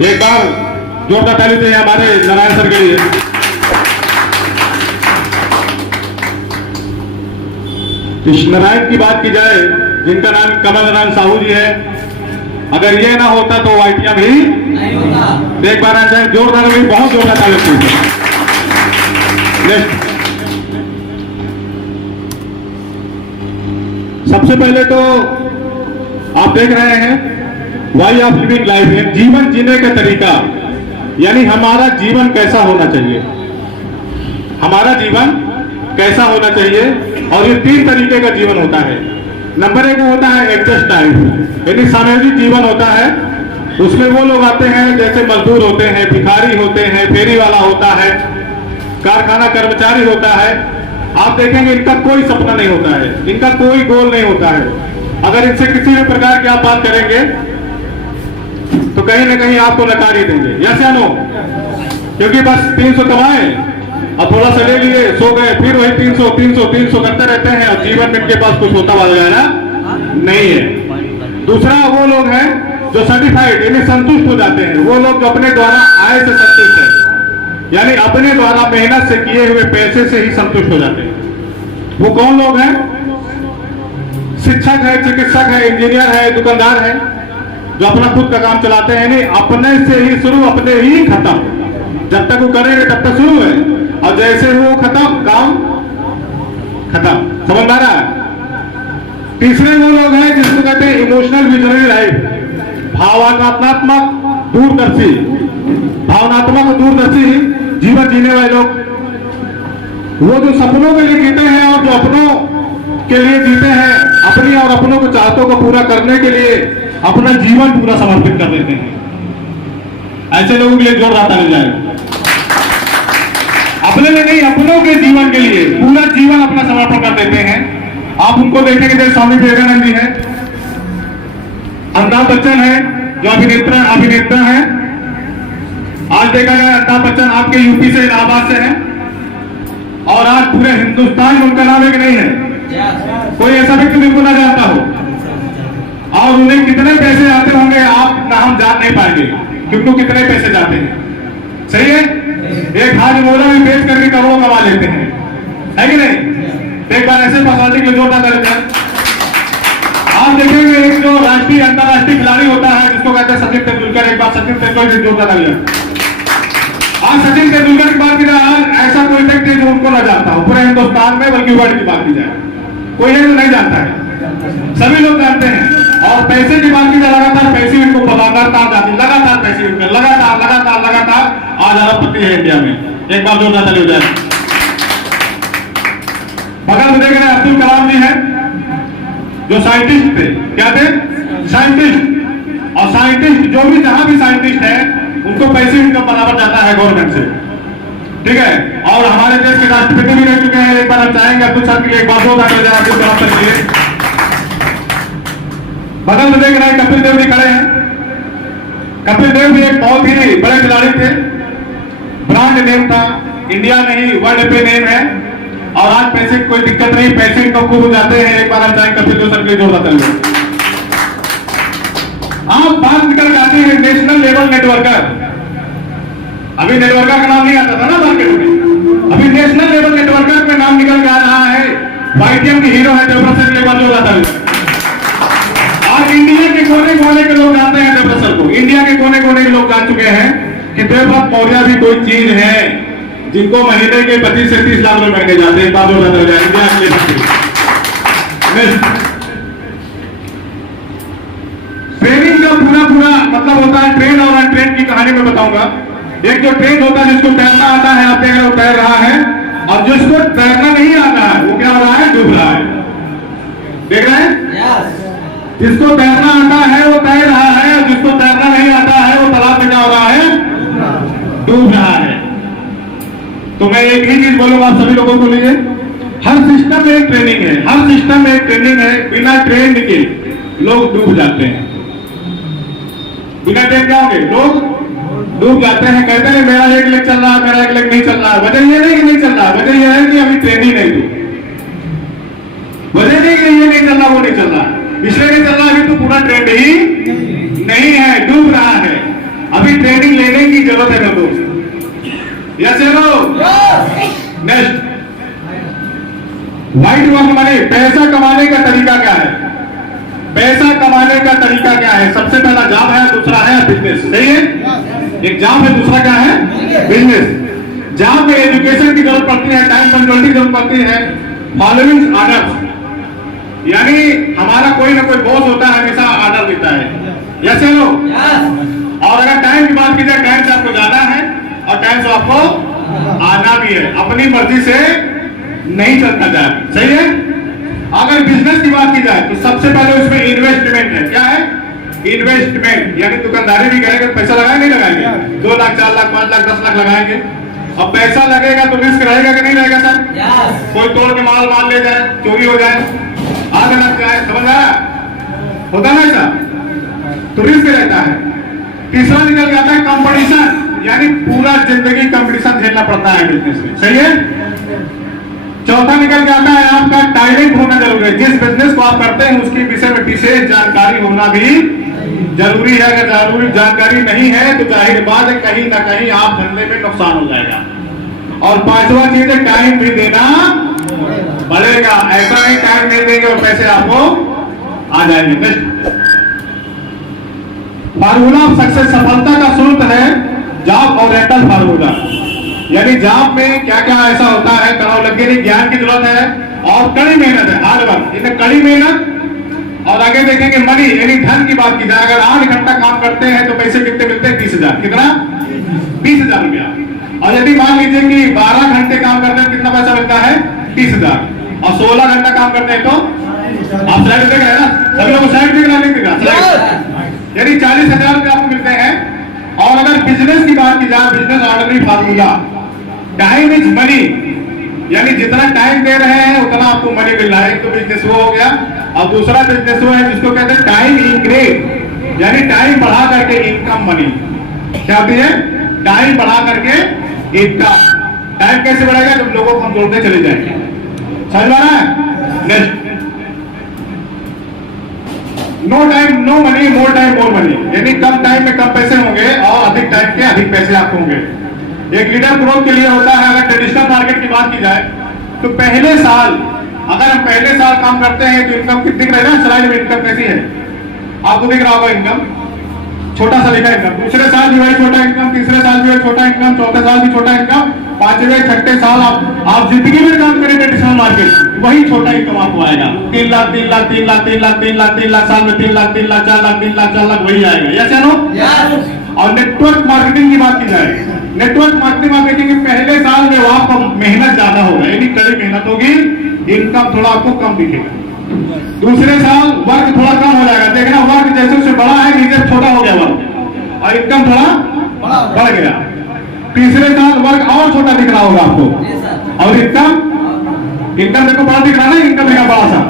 एक बार जोरदार ताली दें हमारे नारायण सर के लिए। इस नारायण की बात की जाए, जिनका नाम कमल नारायण साहू जी है, अगर ये ना होता तो वाइटिया भी नहीं होता। एक बार आ जाए जोरदार भी, बहुत जोरदार ताली दें। सबसे पहले तो आप देख रहे हैं वाई ऑफ लिविंग लाइफ है, जीवन जीने का तरीका, यानी हमारा जीवन कैसा होना चाहिए, हमारा जीवन कैसा होना चाहिए। और ये 3 तरीके का जीवन होता है। नंबर 1 होता है एडजस्ट लाइफ, यानी सामाजिक जीवन होता है। उसमें वो लोग आते हैं जैसे मजदूर होते हैं, भिखारी होते हैं, फेरी वाला होता है, कारखाना कर्मचारी होता है। आप देखेंगे इनका कोई सपना नहीं होता है, इनका कोई गोल नहीं होता है। अगर इनसे किसी भी प्रकार की आप बात करेंगे तो कहीं ना कहीं आपको नकार ही देंगे, यस या नो? क्योंकि बस 300 कमाए और थोड़ा सा ले लिए, सो गए, फिर वही 300 300 300 करते रहते हैं और जीवन में इनके पास कुछ होता वगैरह नहीं है। दूसरा वो लोग हैं जो सर्टिफाइड यानी संतुष्ट हो जाते हैं, वो लोग जो अपने द्वारा आय से संतुष्ट है, यानी अपने द्वारा मेहनत से किए हुए पैसे से ही संतुष्ट हो जाते हैं। वो कौन लोग हैं? शिक्षक है, चिकित्सक है, इंजीनियर है, दुकानदार है, जो अपना खुद का काम चलाते हैं, नहीं अपने से ही शुरू अपने ही खत्म। जब तक वो करेंगे तब तक शुरू है, और जैसे वो खत्म काम खत्म। समझ आ रहा है? तीसरे वो लोग हैं जिसको कहते हैं इमोशनल विजनरी लाइफ, भावनात्मक दूरदर्शी, भावनात्मक दूरदर्शी जीवन जीने वाले लोग, वो जो सपनों के लिए जीते हैं और जो अपनों के लिए जीते हैं, अपनी और अपनों को चाहतों को पूरा करने के लिए अपना जीवन पूरा समर्पित कर देते हैं। ऐसे लोगों के लिए जोरदार ताली जाए। अपने लिए नहीं, अपनों के जीवन के लिए पूरा जीवन अपना समर्पण कर देते हैं। आप उनको देखेंगे जैसे स्वामी विवेकानंद जी है, अमिताभ बच्चन है जो अभिनेता है। आज देखा जाए अमिताभ बच्चन आपके यूपी से, इलाहाबाद से है, और आज पूरे हिंदुस्तान में उनका नाम एक नहीं है, कोई ऐसा व्यक्ति जिनको ना जानता हो। और उन्हें कितने पैसे आते होंगे आप ना हम जान नहीं पाएंगे, क्योंकि कितने पैसे जाते हैं। सही है? एक हाथ मोला में बेच करके करोड़ों कमा लेते हैं, है कि नहीं? एक बार ऐसे पर्सनालिटी के जोरदार करते हैं। आप देखेंगे एक जो राष्ट्रीय अंतरराष्ट्रीय खिलाड़ी होता है जिसको कहते हैं सचिन तेंदुलकर, एक बार सचिन तेंदुलकर से जोरदार कर। आज सचिन तेंदुलकर की बात की जाए, आज ऐसा कोई व्यक्ति है जो उनको ना जानता हो पूरे हिंदुस्तान में, बल्कि वर्ल्ड की बात की जाए कोई है जो नहीं जानता है, सभी लोग जानते हैं। और पैसे की बात की जाए, लगातार पैसे इनको लगातार जाते, लगातार पैसे इनके लगातार लगातार लगातार आज अरबपति है इंडिया में। एक बार जोरदार ताली हो जाए। बगल में देख रहे हैं अब्दुल कलाम जी हैं जो साइंटिस्ट थे, क्या थे? साइंटिस्ट। और साइंटिस्ट जो भी जहां भी साइंटिस्ट है उनको पैसे इनका बराबर जाता है गवर्नमेंट से, ठीक है? और हमारे देश के राष्ट्रपति भी रह चुके हैं। एक बार हम चाहेंगे अब्दुल साहब के लिए एक बार जोरदार ताली जाए अब्दुल कलाम सर के लिए। बगल में देख रहे हैं कपिल देव जी खड़े हैं। कपिल देव भी एक बहुत ही बड़े खिलाड़ी थे, ब्रांड नेम था, इंडिया नहीं वर्ल्ड पे नेम है, और आज पैसे की कोई दिक्कत नहीं, पैसे इनको खूब जाते हैं। एक बार हम चाहेंगे कपिल देव सर के लिए जोरदार ताली। आप बात निकल जाते हैं नेशनल लेवल नेटवर्कर, अभी नेटवर्कर का नाम नहीं आता था ना मार्केट में, अभी नेशनल लेवल नेटवर्कर में नाम निकल के आ रहा है। वाईटीएम की हीरो है देवव्रत सर, एक बार जोरदार ताली। आज इंडिया के कोने कोने के लोग जानते हैं देवव्रत सर को, इंडिया के कोने कोने के लोग जान चुके हैं कि देवव्रत मौर्य भी कोई चीज है जिनको महीने के 25 से 30 लाख रुपए महंगे जाते हैं। बात हो जाता है ट्रेनिंग का पूरा मतलब होता है, ट्रेन और अनट्रेन की कहानी में बताऊंगा। एक जो ट्रेन होता है जिसको तैरना आता है, आप देख रहे हो तैर रहा है, और जिसको तैरना नहीं आता है वो क्या हो रहा है? डूब रहा है। देख रहे हैं? जिसको तैरना आता है वो तैर रहा है, और जिसको तैरना नहीं आता है वो तालाब में क्या हो रहा है? डूब रहा है। तो मैं एक ही चीज बोलूंगा आप सभी लोगों को लिए, हर सिस्टम में एक ट्रेनिंग है, हर सिस्टम में एक ट्रेनिंग है। बिना ट्रेन के लोग डूब जाते हैं, बिना ट्रेन क्या होंगे? लोग डूब जाते हैं। कहते हैं मेरा एक लेग चल रहा है, मेरा एक लेग नहीं चल रहा है। वजह ये नहीं कि नहीं चल रहा, वजह यह है कि अभी ट्रेन ही नहीं थी। वजह नहीं कि ये नहीं चल रहा, वो नहीं चल रहा, इसलिए नहीं चल रहा, अभी तो पूरा ट्रेंड ही नहीं है, डूब रहा है। अभी ट्रेनिंग लेने की जरूरत है लोगों से। यस चलो नेक्स्ट, वाइट वर्क मनी, पैसा कमाने का तरीका क्या है? पैसा कमाने का तरीका क्या है? सबसे पहला जॉब है, दूसरा है बिजनेस, सही है? एक जॉब है, दूसरा क्या है? बिजनेस। जॉब में एजुकेशन की जरूरत पड़ती है, टाइम पंक्चुअलिटी की जरूरत पड़ती है, फॉलोइंग ऑर्डर्स, यानी हमारा कोई ना कोई बॉस होता है, हमेशा ऑर्डर देता है। यस लो। और अगर टाइम की बात की जाए, टाइम से आपको जाना है और टाइम से आपको आना भी है, अपनी मर्जी से नहीं चलता जाए, सही है? अगर बिजनेस की बात की जाए तो सबसे पहले उसमें इन्वेस्टमेंट है। क्या है? इन्वेस्टमेंट, यानी दुकानदारी भी करेंगे, पैसा लगाएंगे नहीं लगाएंगे? 2 लाख 4 लाख 5 लाख 10 लाख लगाएंगे। अब पैसा लगेगा तो रिस्क रहेगा कि नहीं रहेगा सर? कोई तोड़ के माल ले जाए, चोरी हो जाए, आग लग जाए, समझ आया? होता ना ऐसा, तो रिस्क रहता है। तीसरा निकल जाता है कंपटीशन, यानी पूरा जिंदगी कंपटीशन झेलना पड़ता है बिजनेस में, सही है? चौथा निकल के आता है आपका टैलेंट होना जरूरी है। जिस बिजनेस को आप करते हैं उसके विषय में विशेष जानकारी होना भी जरूरी है। अगर जरूरी जानकारी नहीं है तो जाहिर बात है कहीं ना कहीं आप धंधे में नुकसान हो जाएगा। और पांचवा चीज है टाइम भी देना पड़ेगा, ऐसा नहीं टाइम नहीं देंगे और पैसे आपको आ जाएंगे। फार्मूला ऑफ सक्सेस, सफलता का स्रोत है जॉब ओरिएंटल फार्मूला, यानी जॉब में क्या क्या ऐसा होता है, तनाव लगे नहीं, ज्ञान की जरूरत है और कड़ी मेहनत है, हार्ड वर्क। इन्हें कड़ी मेहनत और आगे देखेंगे मनी, यानी धन की बात की जाए, अगर 8 घंटा काम करते हैं तो पैसे कितने मिलते हैं? 20,000। कितना? 20,000 रुपया। और यदि मान लीजिए कि 12 घंटे काम करते हैं, कितना पैसा मिलता है? 30,000। और 16 घंटा काम करते हैं तो आप स्लाइड देख रहे हैं ना, सभी लोग स्लाइड देख रहे हैं, यानी 40,000 रुपये आपको मिलते हैं। और अगर बिजनेस की बात की जाए, business ordinary formula, time is money, यानी जितना टाइम दे रहे हैं उतना आपको मनी मिल रहा है। तो बिजनेस वो हो गया। और दूसरा बिजनेस वो है जिसको कहते हैं टाइम इंक्रीज, यानी टाइम बढ़ा करके इनकम मनी। क्या होती है? टाइम बढ़ा करके इनकम। टाइम कैसे बढ़ेगा? जब लोगों को हम जोड़ते चले जाएंगे, समझ आ रहा है? Next, no time no money, more time more money, यानी कम टाइम में कम पैसे होंगे और अधिक टाइम के अधिक पैसे आपको होंगे। एक लीडर ग्रोथ के लिए होता है। अगर ट्रेडिशनल मार्केट की बात की जाए तो पहले साल, अगर हम पहले साल काम करते हैं तो इनकम कितनी दिख रही है? स्लाइड में इनकम कैसी है आपको दिख रहा होगा, इनकम छोटा सा लिखा इनकम। दूसरे साल भी वही छोटा इनकम, तीसरे साल भी वही छोटा इनकम, चौथे साल भी छोटा इनकम, 5वें 6ठे साल आप जिंदगी में काम करें ट्रेडिशनल मार्केट, वही छोटा इनकम आपको आएगा। 3 लाख 3 लाख 3 लाख 3 लाख 3 लाख 3 लाख, साल में 3 लाख 3 लाख 4 लाख 3 लाख 4 लाख वही आएगा। या चलो। और नेटवर्क मार्केटिंग की बात की जाए, नेटवर्क मार्केटिंग के पहले साल में वो आपको मेहनत ज्यादा होगा, यानी कड़ी मेहनत होगी, इनकम थोड़ा आपको कम दिखेगा। दूसरे साल वर्क थोड़ा कम हो जाएगा, देखना वर्क जैसे उससे बड़ा है नीचे छोटा हो गया वर्क और इनकम थोड़ा बढ़ गया। तीसरे साल वर्क और छोटा दिख रहा होगा आपको और इनकम देखो बड़ा दिख रहा है, इनकम दिखा बड़ा सा।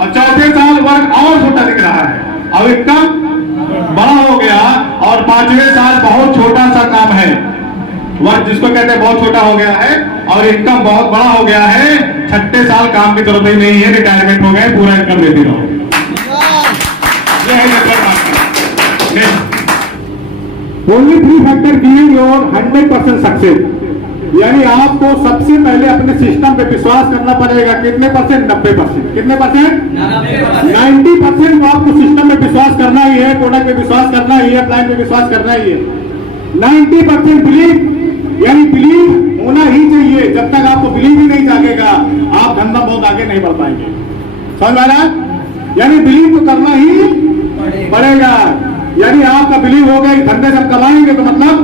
और चौथे साल वर्क और छोटा दिख रहा है और इनकम बड़ा हो गया। और 5वें साल बहुत छोटा सा काम है, वर्क जिसको कहते हैं बहुत छोटा हो गया है और इनकम बहुत बड़ा हो गया है। 6ठे साल काम की जरूरत ही नहीं है, रिटायरमेंट हो गए, पूरा इनकम देती रहो। ये है network marketing. Only 3 factor giving your 100% success, यानी आपको सबसे पहले अपने सिस्टम पे विश्वास करना पड़ेगा। कितने परसेंट? 90%। कितने परसेंट? 90% को आपको सिस्टम पे विश्वास करना ही है, प्रोडक्ट पे विश्वास करना ही है, प्लान पे विश्वास करना ही है। 90% बिलीव, यानी बिलीव होना ही चाहिए। जब तक आपको बिलीव ही नहीं जागेगा आप धंधा बहुत आगे नहीं बढ़ पाएंगे, समझ आ रहा? यानी बिलीव तो करना ही पड़ेगा। यानी आपका बिलीव हो गया धंधे से कमाएंगे तो मतलब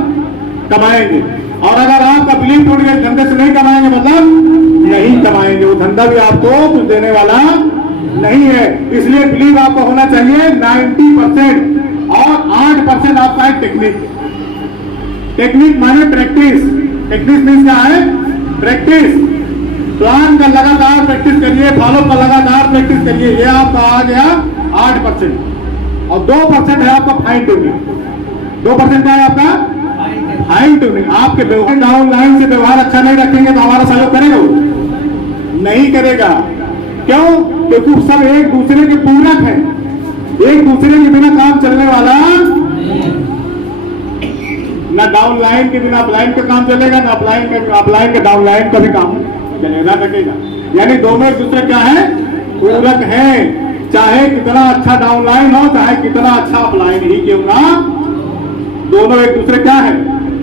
कमाएंगे, और अगर आपका बिलीव टूट गया धंधे से नहीं कमाएंगे मतलब नहीं कमाएंगे, वो धंधा भी आपको कुछ देने वाला नहीं है। इसलिए बिलीव आपको होना चाहिए 90% और 8% आपका है टेक्निक। टेक्निक माने प्रैक्टिस। टेक्निक मीन्स क्या है? प्रैक्टिस। प्लान का लगातार प्रैक्टिस करिए, फॉलो का लगातार प्रैक्टिस करिए। ये आपका आ गया 8%। और 2% है आपका फाइन ट्यूनिंग। 2% क्या है आपका? Fine tuning. आपके डाउनलाइन से व्यवहार अच्छा नहीं रखेंगे तो हमारा सहयोग करेगा वो? नहीं करेगा। क्यों? क्योंकि सब एक दूसरे के पूरक हैं, एक दूसरे के बिना काम चलने वाला डाउनलाइन के बिना अपलाइन का काम चलेगा, ना अपलाइन का डाउनलाइन का भी काम चलेगा, रखेगा। यानी दोनों एक दूसरे क्या है, पूरक है। चाहे कितना अच्छा डाउनलाइन हो, चाहे कितना अच्छा अपलाइन ही क्यों ना, दोनों एक दूसरे क्या है,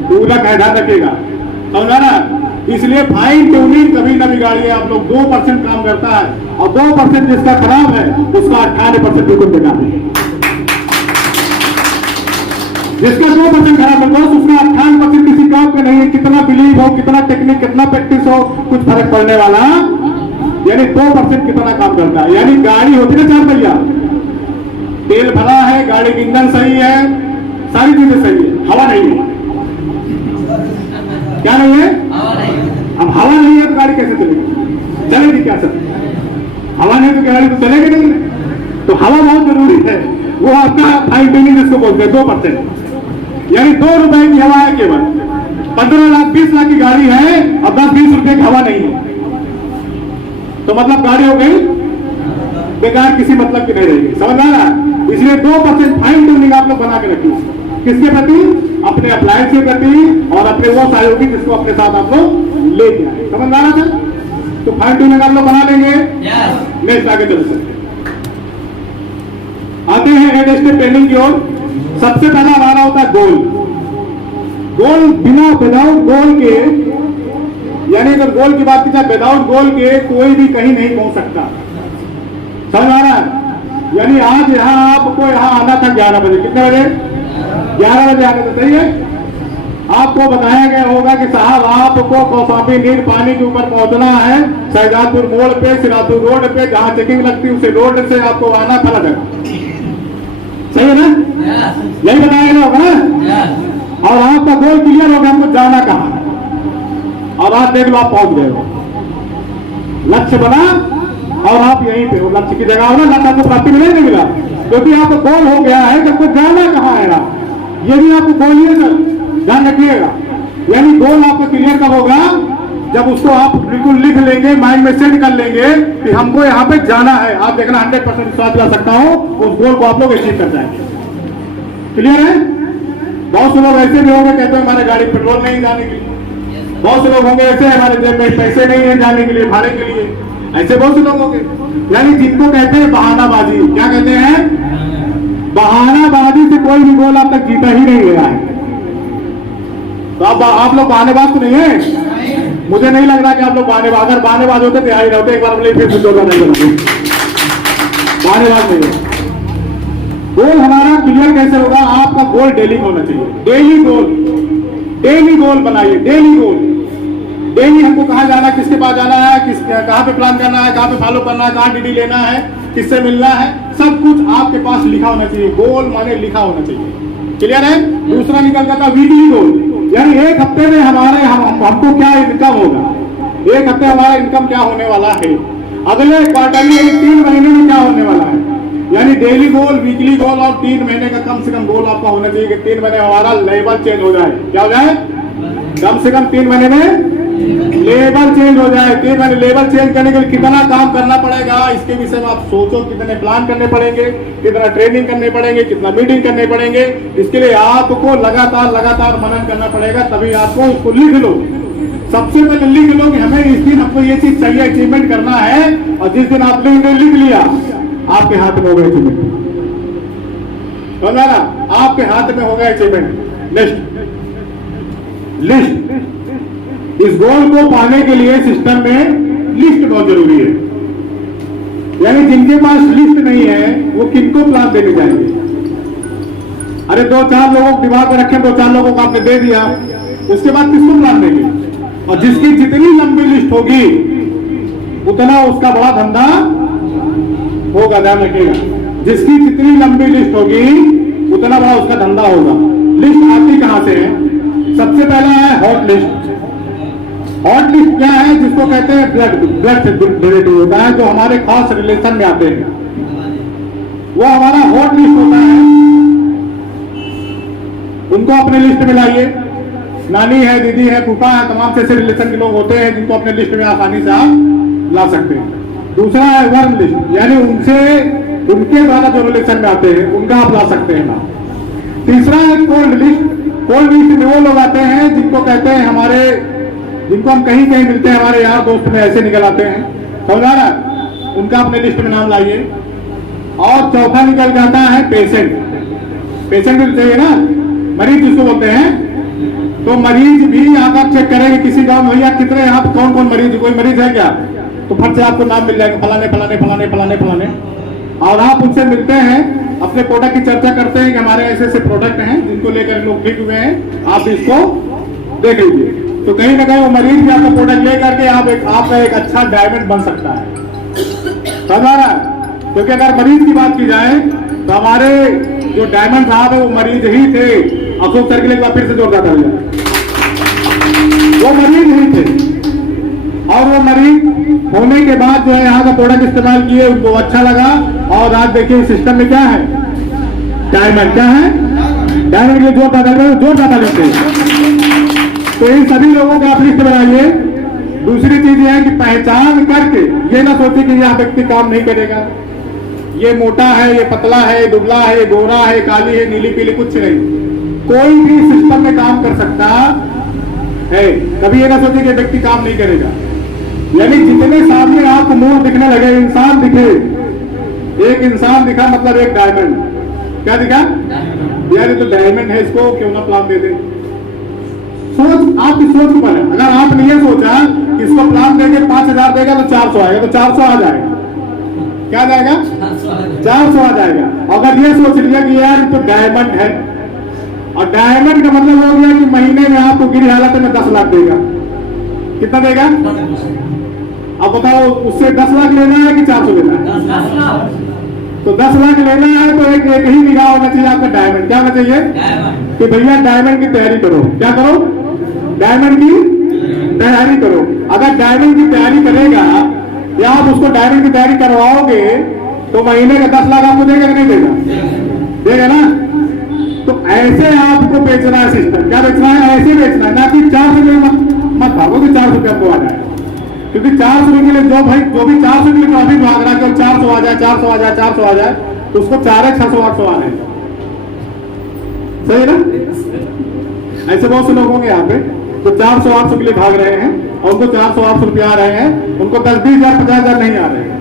पूरक है, ध्यान रखिएगा, समझा ना। इसलिए फाइन ट्यूनिंग कभी ना बिगाड़िए आप लोग। 2% काम करता है और 2% जिसका खराब है उसका 98% बिल्कुल बेकार है। जिसका 2% खराब है दोस्त, उसका 98% किसी काम का नहीं है। कितना बिलीव हो, कितना टेक्निक, कितना प्रैक्टिस हो, कुछ फर्क पड़ने वाला। यानी 2% कितना काम करता है। यानी गाड़ी होती है 4 पहिया, तेल भरा है, गाड़ी की इंजन सही है, सारी चीजें सही है, हवा नहीं है। क्या नहीं है? अब हवा नहीं है तो गाड़ी कैसे चलेगी? चलेगी क्या सर? हवा नहीं तो गाड़ी तो चलेगी नहीं। तो हवा बहुत जरूरी है। वो आपका फाइन ट्यूनिंग जिसको बोलते हैं 2%। यानी 2 रुपए की हवा है केवल। 15 लाख 20 लाख की गाड़ी है और 10-20 रुपए की हवा नहीं है, तो मतलब गाड़ी हो गई बेकार, किसी मतलब की नहीं रहेगी, समझ आ रहा है। इसलिए 2% फाइन ट्यूनिंग आप लोग बना के रखिए। किसके प्रति? अपने अप्लायंस के प्रति और अपने वो सहयोगी जिसको अपने साथ आप लोग लेके आए, समझ आ रहा था। तो फाइन ट्यूनिंग आप लोग बना लेंगे। नेक्स्ट आगे चल सकते आते हैं हेड स्टेप ट्रेनिंग की ओर। सबसे पहला हमारा होता है गोल। गोल बिना विदाउट गोल के, यानी अगर गोल की बात की जाए, विदाउट गोल के कोई भी कहीं नहीं पहुंच सकता, समझ आ रहा है। यानी आज यहां आपको यहां आना था 11 बजे, कितने बजे? 11 बजे आने तो सही है। आपको बताया गया होगा कि साहब आपको कौसाम्बी नीर पानी के ऊपर पहुंचना है, शहजादपुर मोड़ पे, सिरापुर रोड पे, जहां चेकिंग लगती है उसे रोड से आपको आना था लगा, सही है ना? यही बताया गया होगा ना। और आपका गोल क्लियर होगा, हमको जाना कहां है। और आप देख लो आप पहुंच गए हो, लक्ष्य बना और आप यहीं पे हो, लक्ष्य की जगह हो ना, लक्ष्य आपको प्राप्ति मिलेगा नहीं मिला, क्योंकि आपको गोल हो गया है कि आपको जाना कहां है ना, ये भी आपको गोल ही है सर, ध्यान रखिएगा। यानी गोल आपको क्लियर कब होगा? जब उसको आप बिल्कुल लिख लेंगे, माइंड में सेट कर लेंगे कि हमको यहाँ पे जाना है। आप देखना 100% विश्वास कर सकता हूँ, उस गोल को आप लोग अचीव कर जाएंगे। क्लियर है? बहुत से लोग ऐसे भी होंगे कहते हैं हमारे गाड़ी पेट्रोल नहीं जाने के लिए, बहुत से लोग होंगे ऐसे हमारे जेब में पैसे नहीं है जाने के लिए, भाड़े के लिए, ऐसे बहुत से लोग होंगे। यानी जिनको कहते हैं बहानाबाजी, क्या कहते हैं? बहानाबाजी से कोई भी गोल आप तक जीता ही नहीं गया है। तो आप लोग बहानेबाज तो नहीं है। मुझे नहीं लग रहा कि आप लोग बहानेबाज, अगर बहानेबाज होते तो आई रहते, एक बार बोले फिर जोड़ा नहीं करोगे, बहानेबाज नहीं है। गोल हमारा क्लियर कैसे होगा? आपका गोल डेली होना चाहिए, डेली गोल, डेली गोल बनाइए, डेली गोल। डेली हमको कहाँ जाना है, किसके पास जाना है, कहाँ पे प्लान करना है, कहाँ पे फॉलो करना है, कहाँ डीडी लेना है, किससे मिलना है, सब कुछ आपके पास लिखा होना चाहिए। गोल माने लिखा होना चाहिए, क्लियर है? दूसरा निकल जाता वीकली गोल, यानी एक हफ्ते में हमारे हमको क्या इनकम होगा, एक हफ्ते हमारा इनकम क्या होने वाला है, अगले क्वार्टरली 3 महीने में क्या होने वाला है। यानी डेली गोल, वीकली गोल और 3 महीने का कम से कम गोल आपका होना चाहिए कि 3 महीने हमारा लेवल चेंज हो जाए। क्या हो जाए? कम से कम 3 महीने में लेवल चेंज हो जाए। 3 महीने लेवल चेंज करने के लिए कितना काम करना पड़ेगा, इसके विषय में आप सोचो। कितने प्लान करने पड़ेंगे, कितना ट्रेनिंग करने पड़ेंगे, कितना मीटिंग करने पड़ेंगे। इसके लिए आपको लगातार मनन करना पड़ेगा, तभी आपको उसको लिख लो। सबसे पहले लिख लो कि हमें इस दिन हमको ये चीज चाहिए, अचीवमेंट करना है। और जिस दिन आप लिख लिया, आपके हाथ में होगा अचीवमेंट, आपके हाथ में होगा अचीवमेंट। Next list. इस गोल को पाने के लिए सिस्टम में लिस्ट बहुत जरूरी है। यानी जिनके पास लिस्ट नहीं है वो किनको प्लान देने जाएंगे? अरे 2-4 लोगों को दिमाग में रखें, 2-4 लोगों को आपने दे दिया, उसके बाद किसको प्लान देंगे? और जिसकी जितनी लंबी लिस्ट होगी उतना उसका बड़ा धंधा होगा, ध्यान रखिएगा। जिसकी जितनी लंबी लिस्ट होगी उतना बड़ा उसका धंधा होगा। लिस्ट आती कहां से है? सबसे पहला है हॉट लिस्ट। हॉट लिस्ट क्या है? जिसको कहते हैं ब्लड से रिलेटिव होता है, जो हमारे खास रिलेशन में आते हैं, वो हमारा हॉट लिस्ट होता है। उनको अपने लिस्ट में लाइए। नानी है, दीदी है, फूफा है, तमाम से ऐसे रिलेशन के लोग होते हैं जिनको अपने लिस्ट में आसानी से आप ला सकते हैं। दूसरा है वर्म लिस्ट, यानी उनके द्वारा जो रिलेशन में आते हैं उनका आप ला सकते हैं ना। तीसरा है कोल्ड लिस्ट, कोल्ड लिस्ट में वो लोग आते हैं जिनको कहते हैं हमारे, जिनको हम कहीं कहीं मिलते हैं, हमारे यार दोस्त में ऐसे निकल आते हैं, समझा ना, उनका अपने लिस्ट में नाम लाइए। और चौथा निकल जाता है पेशेंट। पेशेंट भी चाहिए ना, मरीज जिसको बोलते हैं। तो मरीज भी आकर चेक करेंगे किसी गांव में, भैया कितने यहाँ पे कौन कौन मरीज, कोई मरीज है क्या, तो फट से आपको नाम मिल जाएगा, फलाने फलाने फलाने फलाने फलाने। और आप उनसे मिलते हैं, अपने प्रोडक्ट की चर्चा करते हैं कि हमारे ऐसे ऐसे प्रोडक्ट हैं जिनको लेकर लोग ठीक हुए हैं, आप इसको देख लीजिए। तो कहीं ना कहीं वो मरीज भी आपका प्रोडक्ट लेकर के आपका एक अच्छा डायमंड बन सकता है, समझा रहा है। क्योंकि अगर मरीज की बात की जाए तो हमारे जो डायमंड साहब है वो मरीज ही थे। अशोक सर के लिए फिर से जोरदार कर लिया, वो मरीज ही थे। और वो मरीज होने के बाद जो है यहाँ का प्रोडक्ट इस्तेमाल किए, उनको अच्छा लगा। और आज देखिए सिस्टम में क्या है, डायमंड क्या है, डायमंड के लिए जोर ज्यादा लेते हैं। तो इन सभी लोगों को आप लिस्ट बनाइए। दूसरी चीज यह है कि पहचान करके ये ना सोचे कि यह व्यक्ति काम नहीं करेगा, ये मोटा है, ये पतला है, दुबला है, गोरा है, काली है, नीली पीली, कुछ नहीं, कोई भी सिस्टम में काम कर सकता है। कभी ये ना सोचे कि व्यक्ति काम नहीं करेगा। यानी जितने सामने आपको मुंह दिखने लगे, इंसान दिखे, एक इंसान दिखा मतलब एक डायमंड। क्या दिखा यार, ये तो डायमंड है, इसको क्यों ना प्लान दे दे। सोच आपकी सोच पर है। अगर आपने ये सोचा कि इसको प्लान देके 5,000 देगा तो 400 आएगा, तो 400 आ जाएगा। क्या जाएगा, 400 आ जाएगा। अगर ये सोच लिया कि यार तो डायमंड है, और डायमंड का मतलब हो गया कि महीने में आपको गिरी हालत में 10 लाख देगा। कितना देगा, अब बताओ, उससे 10 लाख लेना है कि 400 लेना है? तो 10 लाख लेना है तो एक ही निगाह होना चाहिए आपका डायमंड। क्या होना चाहिए कि भैया डायमंड की तैयारी करो। क्या करो, डायमंड की तैयारी करो। अगर डायमंड की तैयारी करेगा या आप उसको डायमंड की तैयारी करवाओगे तो महीने का 10 लाख आपको देगा कि नहीं देगा, देगा ना। तो ऐसे आपको बेचना है सिस्टम। क्या बेचना है, ऐसे बेचना है, ना कि 400 मत भागो कि 400 रुपया आपको आ जाए। क्योंकि 400 के लिए जो भाई जो भी 400 के लिए अभी भाग रहा है, 400 आ जाए, 400 आ जाए, 400 आ जाए, तो उसको 400, 600, 800 आ रहे हैं। सही ना, ऐसे बहुत से लोग होंगे यहाँ पे तो 400, 800 के लिए भाग रहे हैं, और उनको 400, 800 रुपया आ रहे हैं, उनको 10, 20 हजार, 50 हजार नहीं आ रहे हैं।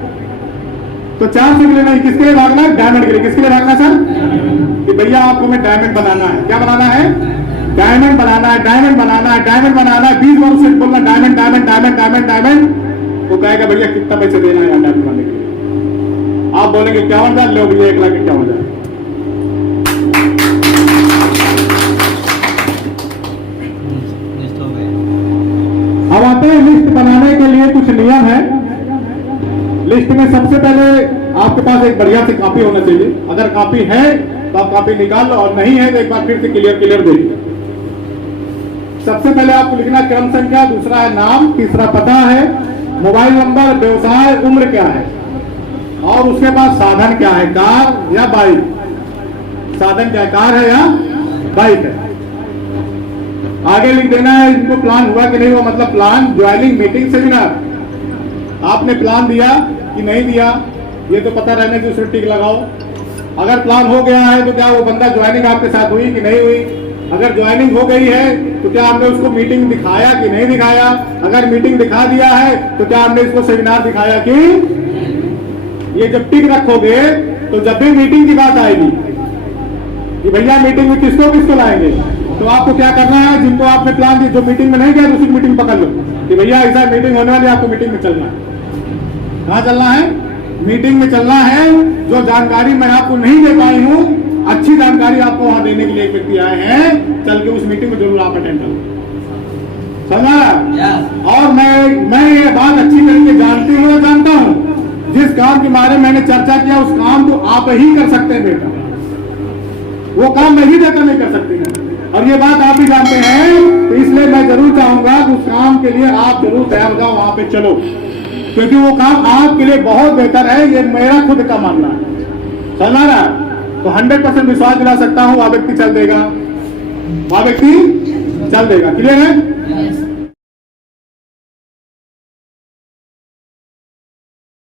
तो 400 के लिए नहीं, किसके लिए भागना है, डायमंड के लिए। किसके लिए भागना सर, कि भैया आपको हमें डायमंड बनाना है। क्या बनाना है, डायमंड बनाना है, डायमंड बनाना है, डायमंड बनाना है। 20 बार उसे बोलना diamond diamond diamond diamond diamond. वो कहेगा भैया कितना पैसे देना है डायमंड बनाने के लिए। आप बोलेंगे 51,000, लो भैया 1,51,000। अब आते हैं लिस्ट बनाने के लिए कुछ नियम है। लिस्ट में सबसे पहले आपके पास एक बढ़िया सी कॉपी होना चाहिए। अगर कॉपी है तो आप कॉपी निकाल लो, और नहीं है तो एक बार फिर से क्लियर देखिए। सबसे पहले आपको लिखना क्रम संख्या, दूसरा है नाम, तीसरा पता है, मोबाइल नंबर, व्यवसाय, उम्र क्या है, और उसके बाद साधन क्या है, कार या बाइक। साधन क्या है, कार है या बाइक है। आगे लिख देना है इनको प्लान हुआ कि नहीं हुआ, मतलब प्लान, ज्वाइनिंग, मीटिंग, सेमिनार। आपने प्लान दिया कि नहीं दिया, ये तो पता रहने की उसमें टिक लगाओ। अगर प्लान हो गया है तो क्या वो बंदा ज्वाइनिंग आपके साथ हुई कि नहीं हुई। अगर ज्वाइनिंग हो गई है तो क्या हमने उसको मीटिंग दिखाया कि नहीं दिखाया। अगर मीटिंग दिखा दिया है तो क्या हमने इसको सेमिनार दिखाया कि। ये जब टिक रखोगे तो जब भी मीटिंग की बात आएगी कि भैया मीटिंग में किसको किसको लाएंगे, तो आपको क्या करना है, जिनको आपने प्लान दिया, जो मीटिंग में नहीं गया दूसरी मीटिंग पकड़ लो कि भैया ऐसा मीटिंग होने वाली, आपको मीटिंग में चलना है। कहाँ चलना है, मीटिंग में चलना है। जो जानकारी मैं आपको नहीं दे पाई हूँ, अच्छी जानकारी आपको वहां देने के लिए एक व्यक्ति आए हैं, चल के उस मीटिंग में जरूर आप अटेंड करो। समझा। और मैं ये बात अच्छी तरीके जानती हूँ या जानता हूँ, जिस काम के बारे में मैंने चर्चा किया उस काम को आप ही कर सकते हैं बेटा, वो काम मैं ही देकर नहीं कर सकती। और ये बात आप भी जानते हैं, तो इसलिए मैं जरूर चाहूंगा कि उस काम के लिए आप जरूर तैयार हो जाओ, वहां पे चलो, क्योंकि वो काम आपके लिए बहुत बेहतर है। ये मेरा खुद का मानना है। समझ रहा, तो 100% विश्वास दिला सकता हूं, वह व्यक्ति चल देगा, वह व्यक्ति चल देगा। क्लियर है।